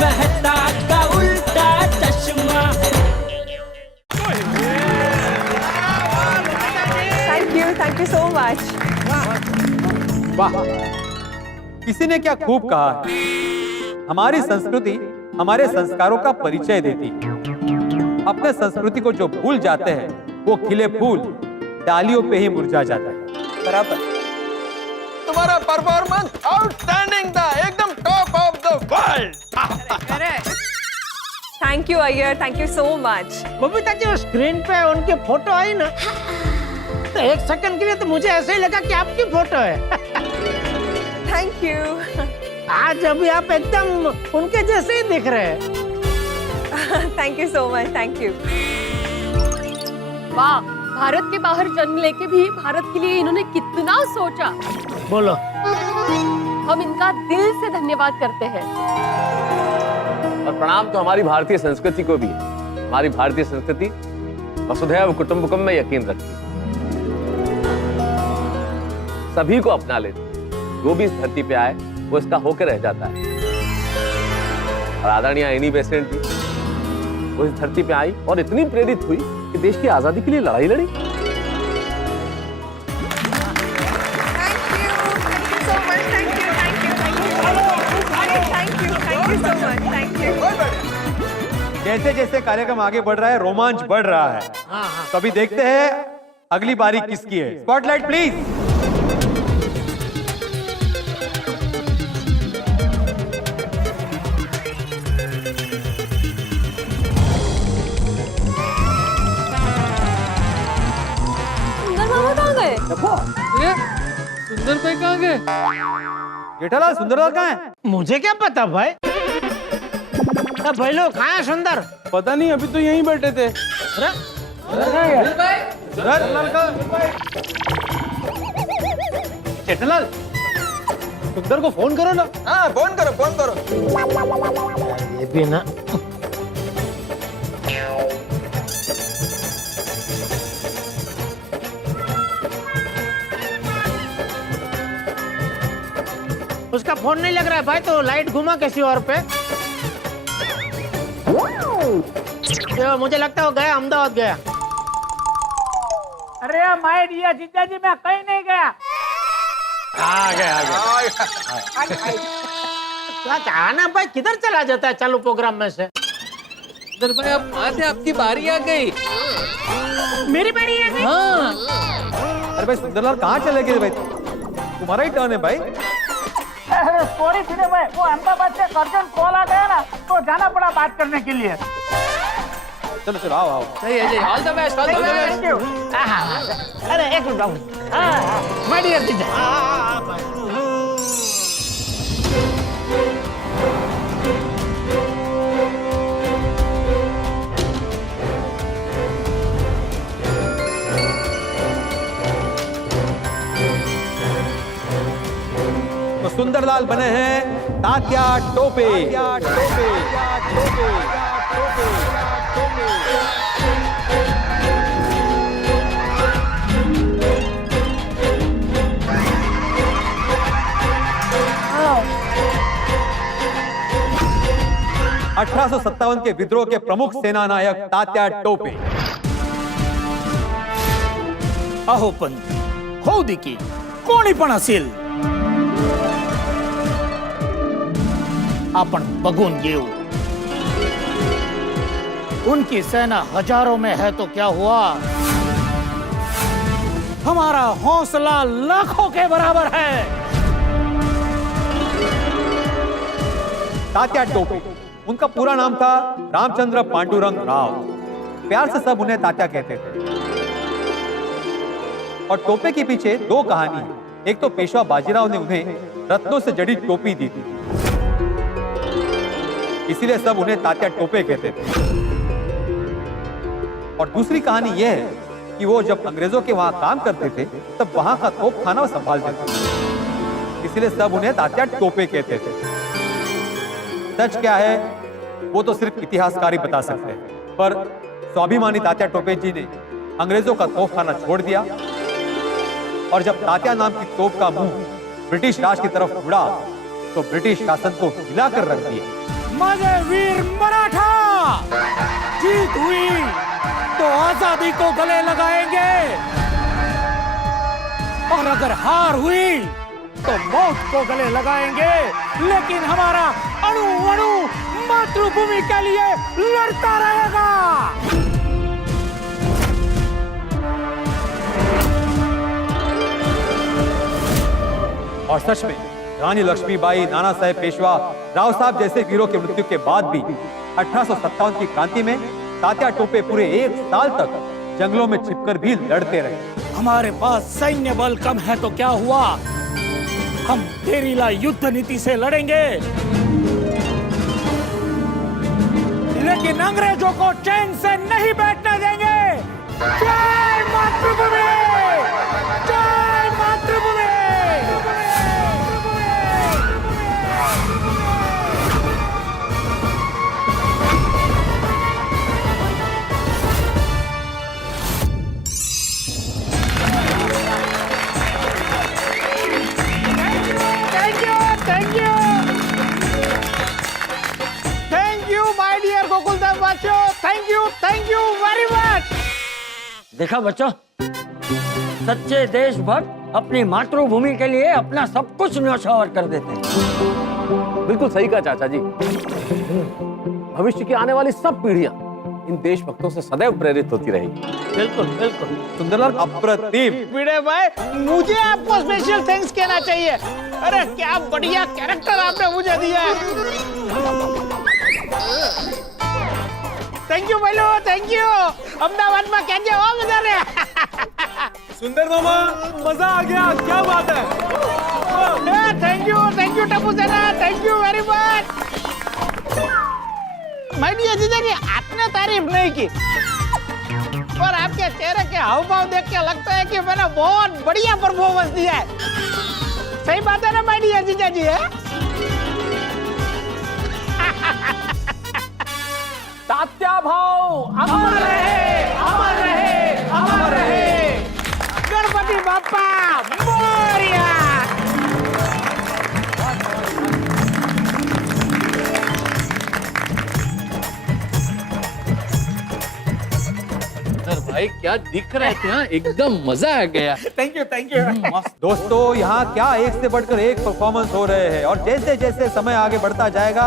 मेहता का उल्टा चश्मा। Thank you so much. वाह, किसी ने क्या खूब कहा है। हमारी संस्कृति हमारे संस्कारों का परिचय देती है। अपने संस्कृति को जो भूल जाते हैं वो खिले फूल डालियों पे ही मुरझा जाता है। बराबर। तुम्हारा परफॉर्मेंस आउटस्टैंडिंग था, एकदम top of the world. Thank you Iyer, thank you so much. Babita ji, screen पे उनकी फोटो आई ना, तो एक सेकंड के लिए तो मुझे ऐसे ही लगा कि आपकी फोटो है। Thank you. आज अभी आप एकदम उनके जैसे ही दिख रहे हैं। Thank you so much, thank you. वाह, भारत के बाहर जन्म लेके भी भारत के लिए इन्होंने कितना सोचा। बोलो। हम इनका दिल से धन्यवाद करते हैं। और प्रणाम तो हमारी भारतीय संस्कृति को भी है। हमारी भारतीय संस्कृति वसुधैव कुटुंबकम में यकीन रखती है, सभी को अपना लेती है। जो भी इस धरती पे आए वो इसका होकर रह जाता है। और आदरणीय एनी बेसेंट जी, वो इस धरती पे आई और इतनी प्रेरित हुई कि देश की आजादी के लिए लड़ाई लड़ी। जैसे जैसे कार्यक्रम आगे बढ़ रहा है रोमांच बढ़ रहा है। तो अभी देखते हैं अगली बारी किसकी है। Spotlight please. सुंदर भाई कहाँ गए? जेठालाल, सुंदरलाल कहाँ है? मुझे क्या पता भाई। भाई लोग कहाँ है सुंदर? पता नहीं, अभी तो यहीं बैठे थे। जेठालाल, सुंदर को फोन करो ना। हाँ, फोन करो, फोन करो। ये भी ना। उसका फोन नहीं लग रहा है भाई, तो लाइट घुमा किसी और पे। तो मुझे लगता है वो गया, अहमदाबाद गया। अरे माय डियर जीजा जी, मैं कहीं नहीं गया। आ गया। आना भाई, किधर चला जाता है चालू प्रोग्राम में से? सुंदर भाई, आप कहाँ थे? आपकी बारी आ गई। मेरी बारी आ गई। हाँ। अरे भाई सुंदरलाल कहाँ चले गए भाई? तुम्हारा ही टर्न है भाई। अरे सॉरी फिर भाई, वो अहमदाबाद से अर्जेंट कॉल आ गया ना, तो जाना पड़ा बात करने के लिए। चलो चलो, आओ आओ। सही है जी, all the best, all the best. Thank you. अरे एक मिनट, माय डियर जीजा। तो सुंदरलाल बने हैं तात्या टोपे। 1857 के विद्रोह के प्रमुख सेना नायक तात्या टोपे। अहो पण होऊ की कोणी पण असेल, आपण बघून येऊ। उनकी सेना हजारों में है तो क्या हुआ, हमारा हौसला लाखों के बराबर है। तात्या टोपे, उनका पूरा नाम था रामचंद्र पांडुरंग राव। प्यार से सब उन्हें तात्या कहते थे। और टोपे के पीछे दो कहानी है। एक तो पेशवा बाजीराव ने उन्हें रत्नों से जड़ी टोपी दी थी, इसीलिए सब उन्हें तात्या टोपे कहते थे। और दूसरी कहानी यह है कि वो जब अंग्रेजों के वहां काम करते थे तब वहां का तोप खाना संभालते थे, इसीलिए सब उन्हें तात्या टोपे कहते थे। सच क्या है वो तो सिर्फ इतिहासकार ही बता सकते हैं, पर स्वाभिमानी तात्या टोपे जी ने अंग्रेजों का तोप खाना छोड़ दिया और जब तात्या नाम की तोप का मुंह ब्रिटिश राज की तरफ मुड़ा तो ब्रिटिश शासन को हिलाकर रख दिया। माजे वीर मराठा। जीत हुई तो आजादी को गले लगाएंगे और अगर हार हुई तो मौत को गले लगाएंगे, लेकिन हमारा अणु अणु मातृभूमि के लिए लड़ता रहेगा। और सच में रानी लक्ष्मीबाई, नाना साहेब पेशवा, राव साहब जैसे वीरों की मृत्यु के बाद भी 1857 की क्रांति में तात्या टोपे पूरे 1 साल तक जंगलों में छिपकर भी लड़ते रहे। हमारे पास सैन्य बल कम है तो क्या हुआ, हम गेरिला युद्ध नीति से लड़ेंगे, लेकिन अंग्रेजों को चैन से नहीं बैठने देंगे। जय मातृभूमि, जय मातृभूमि। Thank you very much. देखा बच्चों, सच्चे देशभक्त अपनी मातृभूमि के लिए अपना सब कुछ न्यौछावर कर देते हैं। बिल्कुल सही कहा चाचा जी। भविष्य की आने वाली सब पीढ़ियां इन देशभक्तों से सदैव प्रेरित होती रहेगी। बिल्कुल बिल्कुल। सुंदरलाल अप्रतिम। भिड़े भाई, मुझे आपको स्पेशल थैंक्स कहना चाहिए। अरे क्या बढ़िया कैरेक्टर आपने मुझे दिया है। थैंक यू भाईलो, थैंक यू। अहमदाबाद में क्या जवाब बता रहे। सुंदर मामा, मजा आ गया, क्या बात है। थैंक यू टप्पू सेना, थैंक यू वेरी मच। मैंने जीजा जी आपने तारीफ नहीं की, पर आपके चेहरे के हाव भाव देख के लगता है कि मैंने बहुत बढ़िया परफॉर्मेंस दिया है। सही बात है ना मैंने जीजा जी है। तात्या भाव अमर रहे, अमर रहे, अमर रहे। गणपति बाप्पा मोरया। भाई क्या दिख रहे थे, हाँ? एकदम मजा आ गया। Thank you. दोस्तों, यहाँ क्या एक से बढ़कर एक परफॉर्मेंस हो रहे हैं और जैसे जैसे समय आगे बढ़ता जाएगा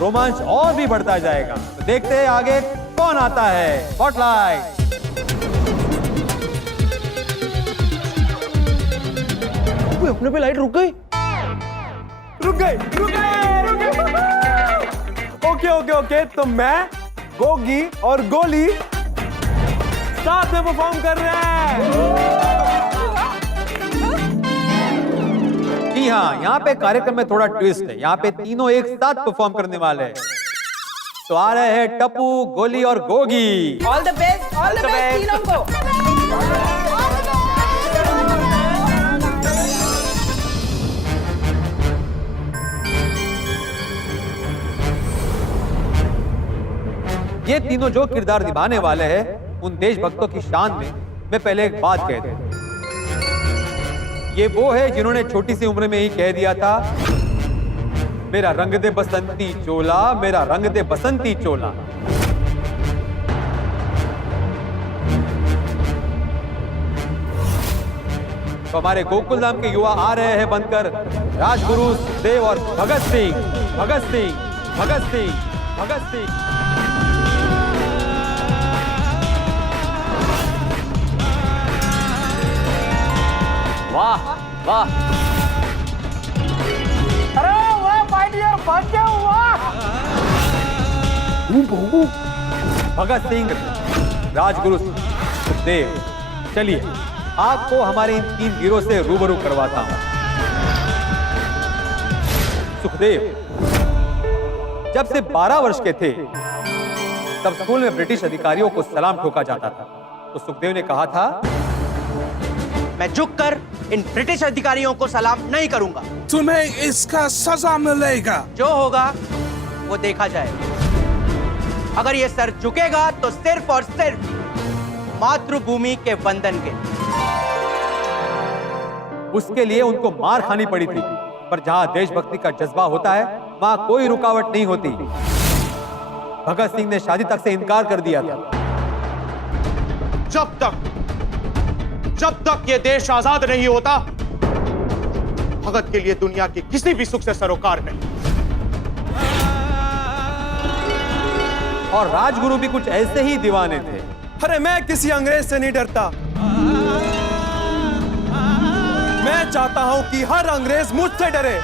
रोमांच और भी बढ़ता जाएगा। तो देखते हैं आगे कौन आता है। स्पॉटलाइट। अपने पे लाइट रुक गई। ओके, तो मैं, गोगी और गोली साथ में परफॉर्म कर रहे हैं। जी हाँ, यहाँ पे कार्यक्रम में थोड़ा ट्विस्ट है। यहाँ पे तीनों एक साथ परफॉर्म करने वाले हैं। तो आ रहे हैं टप्पू, गोली और गोगी। ऑल द बेस्ट तीनों को। ये तीनों जो किरदार निभाने वाले हैं, उन देशभक्तों की शान में मैं पहले एक बात कह दूं। ये वो है जिन्होंने छोटी सी उम्र में ही कह दिया था, मेरा रंग दे बसंती चोला, मेरा रंग दे बसंती चोला। तो हमारे गोकुल धाम के युवा आ रहे हैं बनकर राजगुरु सुखदेव और भगत सिंह, भगत सिंह, भगत सिंह, भगत सिंह। वाह वाह। अरे वाह माय डियर बच्चे, वाह। भगत सिंह, राजगुरु सुखदेव। चलिए आपको हमारे इन तीन वीरों से रूबरू करवाता हूं। सुखदेव जब से 12 वर्ष के थे तब स्कूल में ब्रिटिश अधिकारियों को सलाम ठोका जाता था। तो सुखदेव ने कहा था, मैं झुककर इन ब्रिटिश अधिकारियों को सलाम नहीं करूंगा। तुम्हें इसका सजा मिलेगा। जो होगा वो देखा जाएगा। अगर ये सर झुकेगा तो सिर्फ और सिर्फ मातृभूमि के वंदन के। उसके लिए उनको मार खानी पड़ी थी, पर जहां देशभक्ति का जज्बा होता है वहां कोई रुकावट नहीं होती। भगत सिंह ने शादी तक से इनकार कर दिया था। जब तक ये देश आजाद नहीं होता, भगत के लिए दुनिया की किसी भी सुख से सरोकार नहीं। और राजगुरु भी कुछ ऐसे ही दीवाने थे। अरे मैं किसी अंग्रेज से नहीं डरता। मैं चाहता हूं कि हर अंग्रेज मुझसे डरे।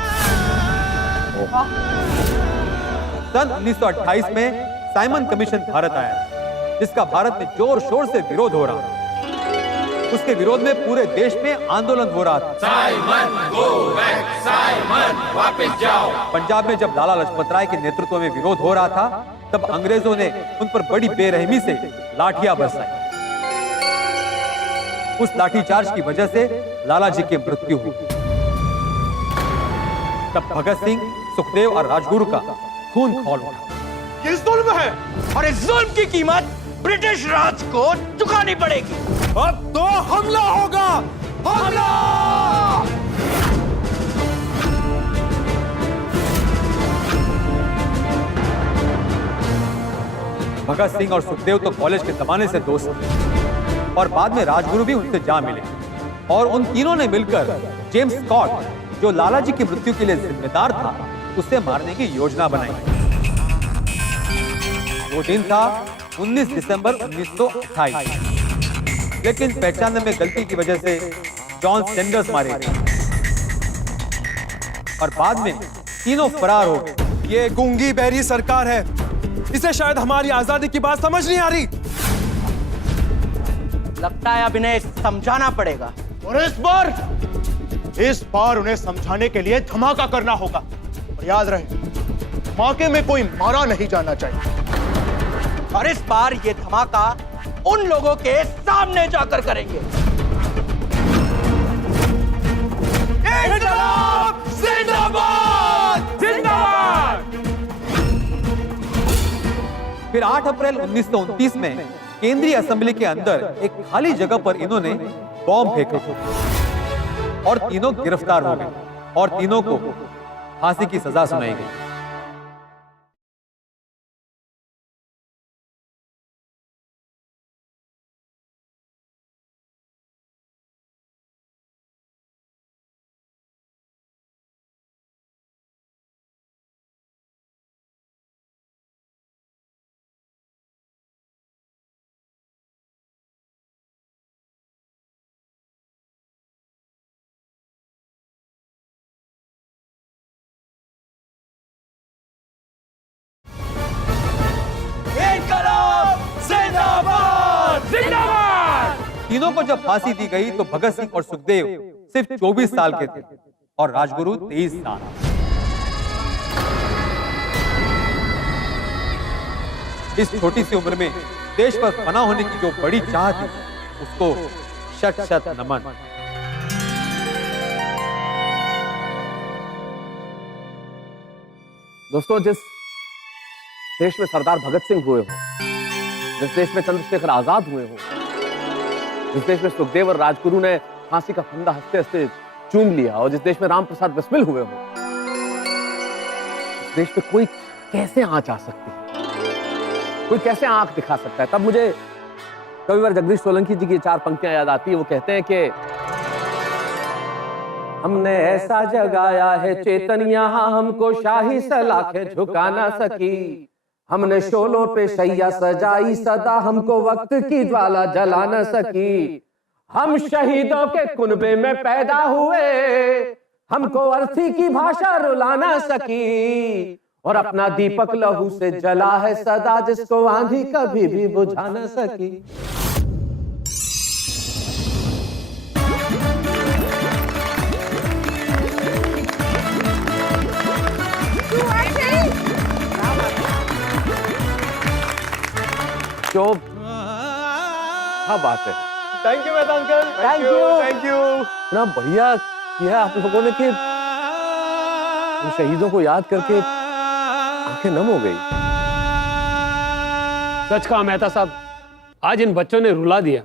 सन 1928 में साइमन कमीशन भारत आया, जिसका भारत में जोर शोर से विरोध हो रहा था। उसके विरोध में पूरे देश में आंदोलन हो रहा था। साइमन, गो बैक, साइमन, वापस जाओ। पंजाब में जब लाला लाजपत राय के नेतृत्व में विरोध हो रहा था, तब अंग्रेजों ने उन पर बड़ी बेरहमी से लाठियां बरसाई। उस लाठीचार्ज की वजह से लाला जी की मृत्यु हुई। तब भगत सिंह, सुखदेव और राजगुरु का खून खौल उठा। ये जुल्म है और इस जुल्म की कीमत ब्रिटिश राज को चुकानी पड़ेगी। अब तो हमला होगा, हमला! भगत सिंह और सुखदेव तो कॉलेज के जमाने से दोस्त थे और बाद में राजगुरु भी उनसे जा मिले और उन तीनों ने मिलकर जेम्स स्कॉट, जो लाला जी की मृत्यु के लिए जिम्मेदार था, उसे मारने की योजना बनाई। वो दिन था 19 दिसंबर 1928, लेकिन पहचानने में गलती की वजह से जॉन सैंडर्स मारे गए और बाद में तीनों फरार हो गए। ये गूंगी बहरी सरकार है, इसे शायद हमारी आजादी की बात समझ नहीं आ रही। लगता है अब इन्हें समझाना पड़ेगा। और इस बार उन्हें समझाने के लिए धमाका करना होगा। और याद रहे, धमाके में कोई मारा नहीं जाना चाहिए। और इस बार ये धमाका उन लोगों के सामने जाकर करेंगे। इंकलाब जिंदाबाद! जिंदाबाद! फिर 8 अप्रैल 1929 में केंद्रीय असेंबली के अंदर एक खाली जगह पर इन्होंने बॉम्ब फेंका और तीनों गिरफ्तार हो गए और तीनों को फांसी की सजा सुनाई गई। तीनों को जब फांसी दी गई तो भगत सिंह और सुखदेव सिर्फ 24 साल के थे और राजगुरु 23 साल। इस छोटी सी उम्र में देश पर फना होने की जो बड़ी चाह थी, उसको शत शत नमन। दोस्तों, जिस देश में सरदार भगत सिंह हुए हो, जिस देश में चंद्रशेखर आजाद हुए हो, जिस देश में सुखदेव और राजगुरु ने फांसी का फंदा हंसते हंसते चूम लिया और जिस देश में राम प्रसाद बिस्मिल हुए हो, उस देश पे कोई कैसे आंच आ सकती है, कोई कैसे आंख दिखा सकता है? तब मुझे कविवर जगदीश सोलंकी जी की 4 पंक्तियां याद आती है। वो कहते हैं कि हमने ऐसा जगाया है चेतन यहाँ हमको शाही सलाखें झुका ना सकी, हमने शोलों पे शैया सजाई सदा हमको वक्त की ज्वाला जला न सकी, हम शहीदों के कुनबे में पैदा हुए हमको अर्थी की भाषा रुला न सकी, और अपना दीपक लहू से जला है सदा जिसको आंधी कभी भी बुझा न सकी। जो क्या बात है। Thank you Ved uncle, thank you. ना बढ़िया किया आप लोगों ने कि उन शहीदों को याद करके आंखें नम हो गई। सच कहा मेहता साहब, आज इन बच्चों ने रुला दिया।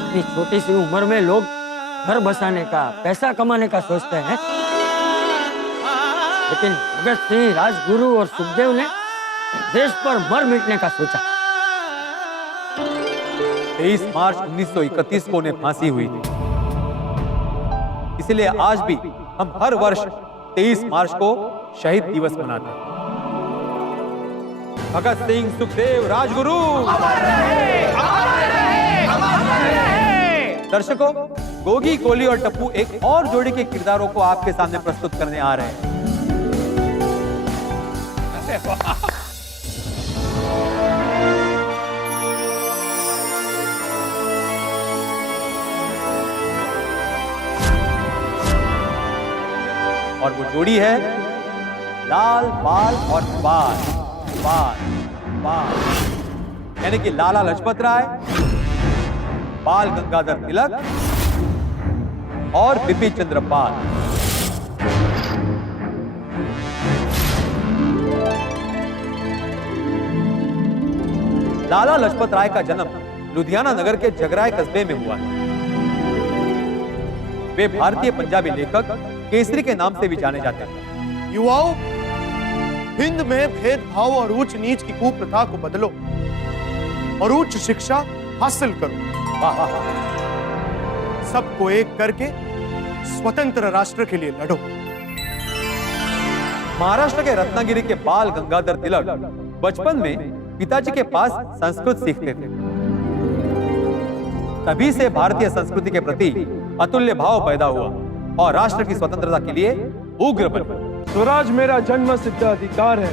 इतनी छोटी सी उम्र में लोग घर बसाने का, पैसा कमाने का सोचते हैं। लेकिन भगत सिंह, राजगुरु और सुखदेव ने देश पर मर मिटने का सोचा। 23 मार्च 1931 को उन्हें फांसी हुई थी। इसलिए आज भी हम हर वर्ष 23 मार्च को शहीद दिवस मनाते हैं। भगत सिंह, सुखदेव, राजगुरु दर्शकों, गोगी, कोली और टप्पू एक और जोड़ी के किरदारों को आपके सामने प्रस्तुत करने आ रहे हैं। और वो जोड़ी है लाल, बाल और बाल, बाल, बाल, यानी कि लाला लजपत राय, बाल गंगाधर तिलक और बिपिन चंद्र पाल। लाला लजपत राय का जन्म लुधियाना नगर के जगराय कस्बे में हुआ था। वे भारतीय पंजाबी लेखक केसरी के नाम से भी जाने जाते हैं। युवाओं, हिंद में भेदभाव और ऊंच नीच की कुप्रथा को बदलो और उच्च शिक्षा हासिल करो। सबको एक करके स्वतंत्र राष्ट्र के लिए लड़ो। महाराष्ट्र के रत्नागिरी के बाल गंगाधर तिलक बचपन में पिताजी के पास संस्कृत सीखते थे। तभी से भारतीय संस्कृति के प्रति अतुल्य भाव पैदा हुआ और राष्ट्र की स्वतंत्रता के लिए उग्र बने। स्वराज मेरा जन्म सिद्ध अधिकार है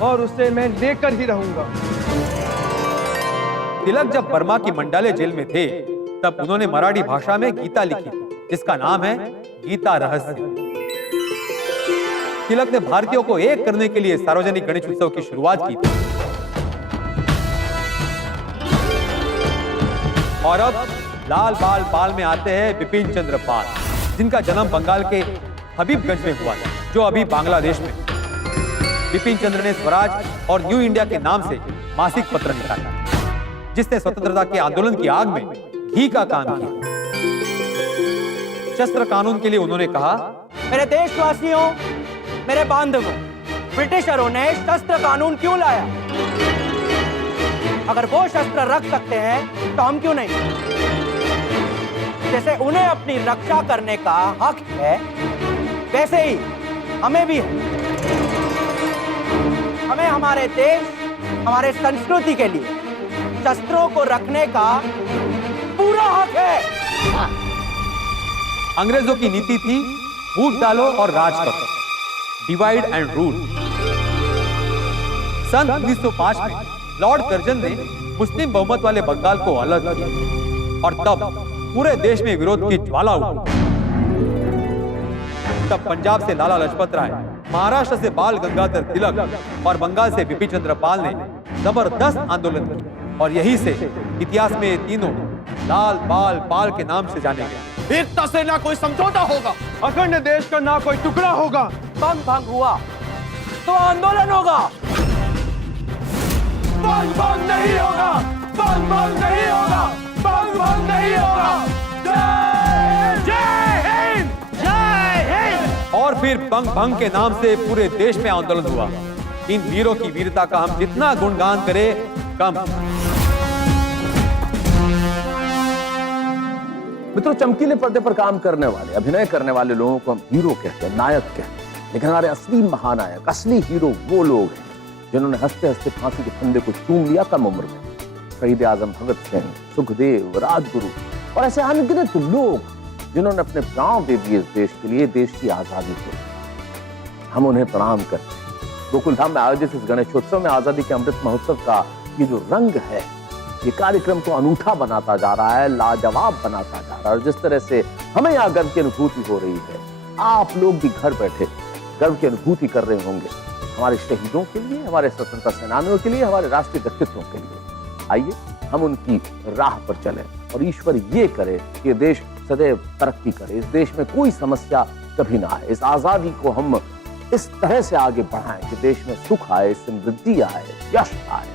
और उसे मैं लेकर ही रहूंगा। तिलक जब बर्मा की मंडाले जेल में थे, तब उन्होंने मराठी भाषा में गीता लिखी, जिसका नाम है गीता रहस्य। तिलक ने भारतीयों को एक करने के लिए सार्वजनिक गणेश उत्सव की शुरुआत की थी। और अब लाल बाल पाल में आते हैं बिपिन चंद्र पाल, जिनका जन्म बंगाल के हबीबगंज में हुआ था, जो अभी बांग्लादेश में। बिपिन चंद्र ने स्वराज और न्यू इंडिया के नाम से मासिक पत्र निकाला, जिसने स्वतंत्रता के आंदोलन की आग में घी का काम किया। शस्त्र कानून के लिए उन्होंने कहा, मेरे देशवासियों, मेरे बांधवों, ब्रिटिशरों ने शस्त्र कानून क्यों लाया? अगर वो शस्त्र रख सकते हैं तो हम क्यों नहीं? जैसे उन्हें अपनी रक्षा करने का हक है, वैसे ही हमें भी है। हमें हमारे देश, हमारे संस्कृति के लिए शस्त्रों को रखने का पूरा हक है। अंग्रेजों की नीति थी फूट डालो और राज करो, डिवाइड एंड रूल। सन 1905 में लॉर्ड कर्जन ने मुस्लिम बहुमत वाले बंगाल को अलग किया और तब पूरे देश में विरोध की ज्वाला उठी। तब पंजाब से लाला लजपत राय, महाराष्ट्र से बाल गंगाधर तिलक और बंगाल से बिपिन चंद्र पाल ने जबरदस्त आंदोलन किया और यही से इतिहास में ये तीनों लाल बाल पाल के नाम से जाने गए। एकता से ना कोई समझौता होगा, अखंड देश का ना कोई टुकड़ा होगा। बंग भंग हुआ तो आंदोलन होगा। बंग भंग नहीं होगा, बंग भंग नहीं होगा, बंग भंग नहीं होगा। जय हिंद, जय हिंद। और फिर बंग भंग के नाम से पूरे देश में आंदोलन हुआ। इन वीरों की वीरता का हम जितना गुणगान करें कम। मित्रों, चमकीले पर्दे पर काम करने वाले, अभिनय करने वाले लोगों को हम हीरो कहते हैं, नायक कहते हैं। लेकिन हमारे असली महानायक, असली हीरो वो लोग हैं जिन्होंने हंसते हंसते फांसी के फंदे को चूम लिया कम उम्र में। शहीद आजम भगत सिंह, सुखदेव, राजगुरु और ऐसे अनगिनत लोग जिन्होंने अपने प्राण दे दिए इस देश के लिए, देश की आजादी के लिए। हम उन्हें प्रणाम करते हैं। गोकुलधाम में आयोजित इस गणेशोत्सव में आजादी के अमृत महोत्सव का ये जो रंग है, ये कार्यक्रम को अनूठा बनाता जा रहा है, लाजवाब बनाता जा रहा है। और जिस तरह से हमें यहाँ गर्व की अनुभूति हो रही है, आप लोग भी घर बैठे गर्व की अनुभूति कर रहे होंगे हमारे शहीदों के लिए, हमारे स्वतंत्रता सेनानियों के लिए, हमारे राष्ट्रीय व्यक्तित्वों के लिए। आइए हम उनकी राह पर चलें और ईश्वर ये करे कि देश सदैव तरक्की करे, इस देश में कोई समस्या कभी ना आए। इस आजादी को हम इस तरह से आगे बढ़ाएं कि देश में सुख आए, समृद्धि आए, यश आए,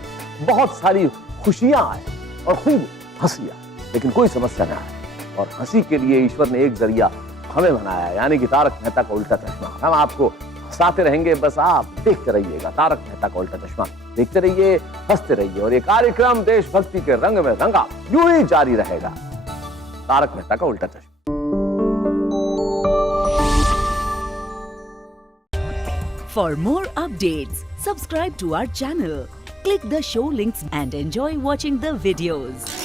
बहुत सारी खुशियां आए और खूब हंसी आए, लेकिन कोई समस्या ना आए। और हंसी के लिए ईश्वर ने एक जरिया हमें बनाया है, यानी कि तारक मेहता का उल्टा चश्मा। हम आपको उकसाते रहेंगे, बस आप देखते रहिएगा तारक मेहता का उल्टा चश्मा। देखते रहिए, हंसते रहिए, और ये कार्यक्रम देशभक्ति के रंग में रंगा यूं ही जारी रहेगा। तारक मेहता का उल्टा चश्मा। For more updates, subscribe to our channel, click the show links and enjoy watching the videos.